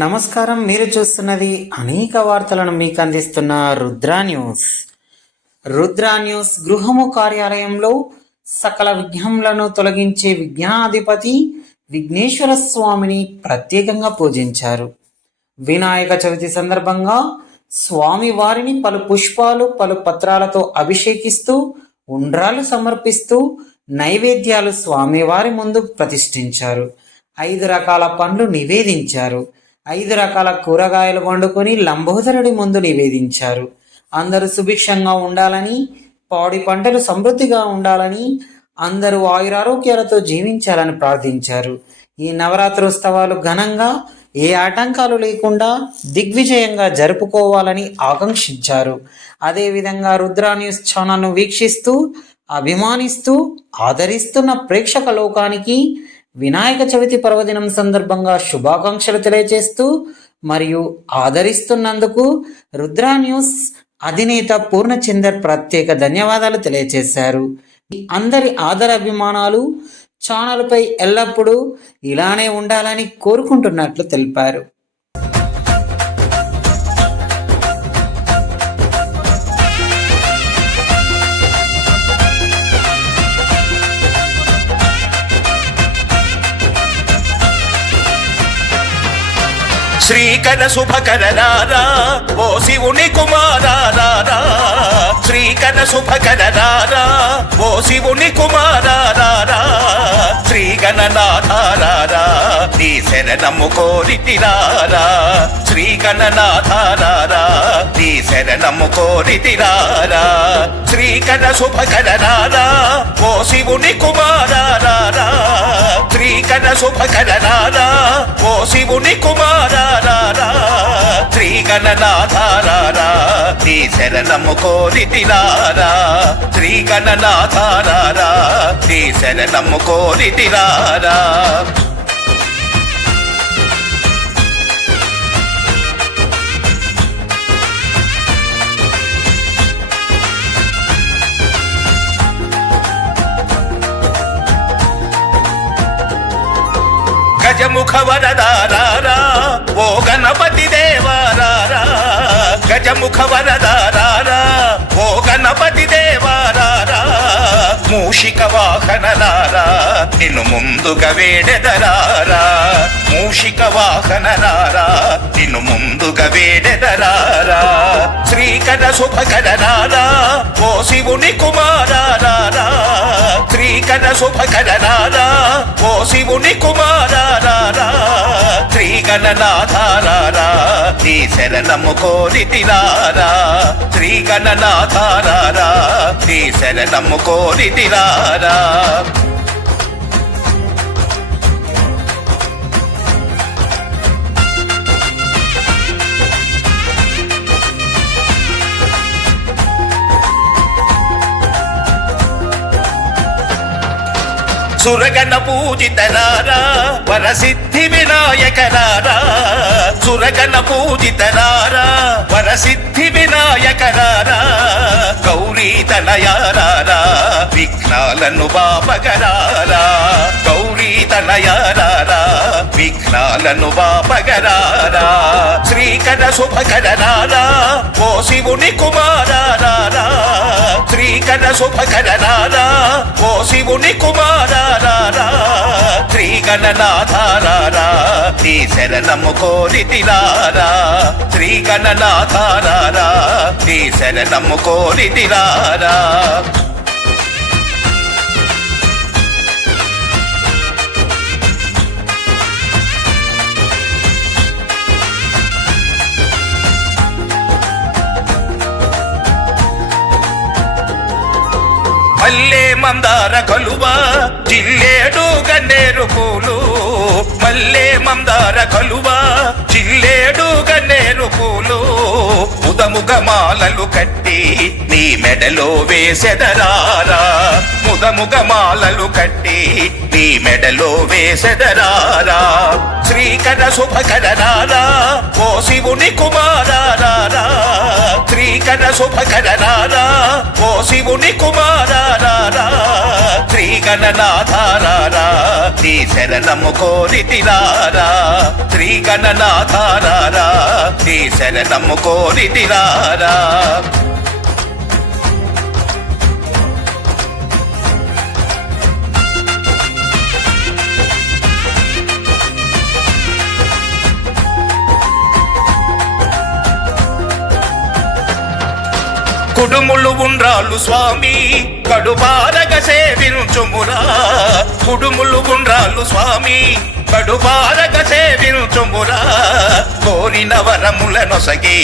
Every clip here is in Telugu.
నమస్కారం, మీరు చూస్తున్నది అనేక వార్తలను మీకు అందిస్తున్న రుద్రా న్యూస్. రుద్రా న్యూస్ గృహము కార్యాలయంలో సకల విఘ్నములను తొలగించే విఘ్నాధిపతి విఘ్నేశ్వర స్వామిని ప్రత్యేకంగా పూజించారు. వినాయక చవితి సందర్భంగా స్వామి వారిని పలు పుష్పాలు పలు పత్రాలతో అభిషేకిస్తూ ఉండ్రాలు సమర్పిస్తూ నైవేద్యాలు స్వామివారి ముందు ప్రతిష్ఠించారు. 5 రకాల పండ్లు నివేదించారు. 5 రకాల కూరగాయలు వండుకొని లంబోదరుడి ముందు నివేదించారు. అందరూ సుభిక్షంగా ఉండాలని, పాడి పంటలు సమృద్ధిగా ఉండాలని, అందరూ ఆయురారోగ్యాలతో జీవించాలని ప్రార్థించారు. ఈ నవరాత్రోత్సవాలు ఘనంగా ఏ ఆటంకాలు లేకుండా దిగ్విజయంగా జరుపుకోవాలని ఆకాంక్షించారు. అదేవిధంగా రుద్రా న్యూస్ ఛానల్ను వీక్షిస్తూ అభిమానిస్తూ ఆదరిస్తున్న ప్రేక్షక లోకానికి వినాయక చవితి పర్వదినం సందర్భంగా శుభాకాంక్షలు తెలియజేస్తూ మరియు ఆదరిస్తున్నందుకు రుద్రా న్యూస్ అధినేత పూర్ణచందర్ ప్రత్యేక ధన్యవాదాలు తెలియజేశారు. అందరి ఆదర అభిమానాలు ఛానల్పై ఎల్లప్పుడూ ఇలానే ఉండాలని కోరుకుంటున్నట్లు తెలిపారు. శ్రీకర శుభకర రారా ఓ శివుని కుమారా, శ్రీకర శుభకర రారా ఓ శివుని కుమారా, శ్రీ గణనాథారా నీ శరణము కోరితిరారా, శ్రీ గణనాథారా నీ శరణము కోరితిరారా, శ్రీకర శుభకర రారా ఓ శివుని కుమారా, శ్రీకర శుభకర రారా ఓ శివుని కుమారా, శ్రీ గణనాథారా నీ శరణము కోరితిరారా, శ్రీ గణనాథారా నీ శరణము కోరితిరారా. గజముఖ వరదారా ఓ గణపతి దేవారా, గజముఖ వరదారా ఓ గణపతి దేవారా, మూషిక వాహనలారా నిన్ను ముందుగా వేడెదరారా, మూషిక వాహనలారా నిన్ను ముందుగా వేడెదరారా, శ్రీకర శుభకర రారా ఓ శివుని కుమారా, శ్రీకర శుభకర రారా ఓ శివుని కుమారా, శ్రీ గణనాథారా నీ శరణము కోరితిరారా, శ్రీ గణనాథారా నీ శరణము కోరితిరారా. సురగణ పూజితరారా వరసిద్ధి వినాయకరారా, సురగణ పూజితరారా వరసిద్ధి వినాయకరారా, గౌరీ తనయారారా విఘ్నాలను బాపగరారా, గౌరీ తనయారారా విఘ్నాలను బాపగరారా, శ్రీకర శుభకర రారా ఓ శివుని కుమారా, శ్రీకర శుభకర రారా ఓ శివుని కుమారా, శ్రీ గణనాథారా నీ శరణము కోరితిరారా, శ్రీ గణనాథారా నీ శరణము కోరితిరారా. మల్లె మందార కలువా జిల్లేడు గన్నేరు పూలు, మల్లె మందార కలువా జిల్లేడు గన్నేరు పూలు, ముదముగ మాలలు కట్టి నీ మెడలో వేసెదరారా, ముదముగ మాలలు కట్టి నీ మెడలో వేసెదరారా, శ్రీకర శుభకర రారా శివుని కుమారారా శ్రీకర శుభకరారా ఓ శివుని కుమారారా శ్రీగణనాథారారా నీ శరణము కోరితిరారా శ్రీగణనాథారారా నీ శరణము కోరితిరారా కుడుములు ఉండ్రాళ్ళు స్వామి కడుపారగ సేవించుమురా కుడుములు ఉండ్రాళ్ళు స్వామి కడుపారగ సేవించుమురా కోరిన వరముల నొసగి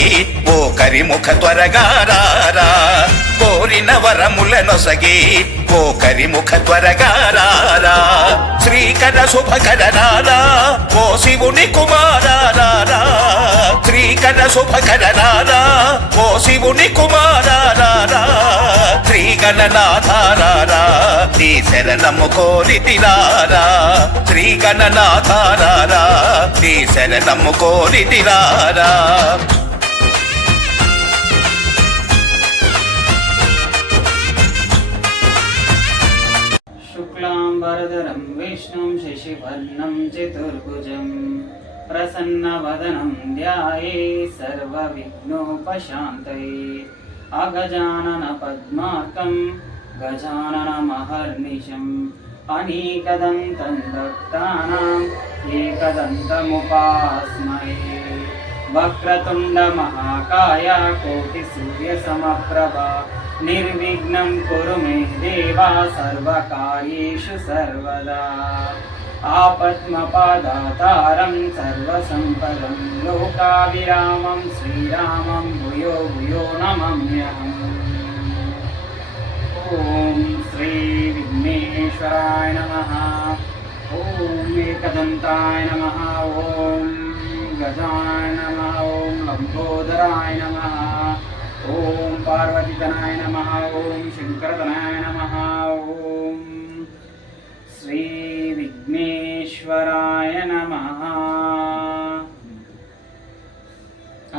ఓ కరిముఖ త్వరగా రారా కోరిన వరముల నొసగి ఓ కరిముఖ త్వరగా రారా శ్రీకర శుభకరారా ఓ శివుని కుమారారా శ్రీకర శుభకరారా ఓ శివుని కుమారారా శ్రీగణనాథారారా నీ శరణము కోరితిరారా శ్రీగణనాథారారా నీ శరణము కోరితిరారా శుక్లాంబరధరం విష్ణుం శశివర్ణం చతుర్భుజం ప్రసన్నవదనం ధ్యాయే సర్వవిఘ్నోపశాంతయే అగజానన పద్మార్కం గజాననమహర్నిశం అనేకదంతం భక్తానాం ఏకదంతముపాస్మహే వక్రతుండ మహాకాయ కోటి సూర్య సమప్రభా నిర్విఘ్నం కురు మే దేవా సర్వకార్యేషు సర్వదా ఆపద్మపాదాతారం సర్వసంపదం లోకావిరామం శ్రీరామం భూయో భూయో నమామ్యహం. ఓం శ్రీ విఘ్నేశ్వరాయ నమః. ఓం ఏకదంతాయ నమః. ఓం గజాయ నమః. ఓం లంబోదరాయ నమః. ఓం పార్వతీతనాయ నమః. ఓం శంకరతనాయ నమః. ఓం శ్రీ విఘ్నేశ్వరాయ నమః.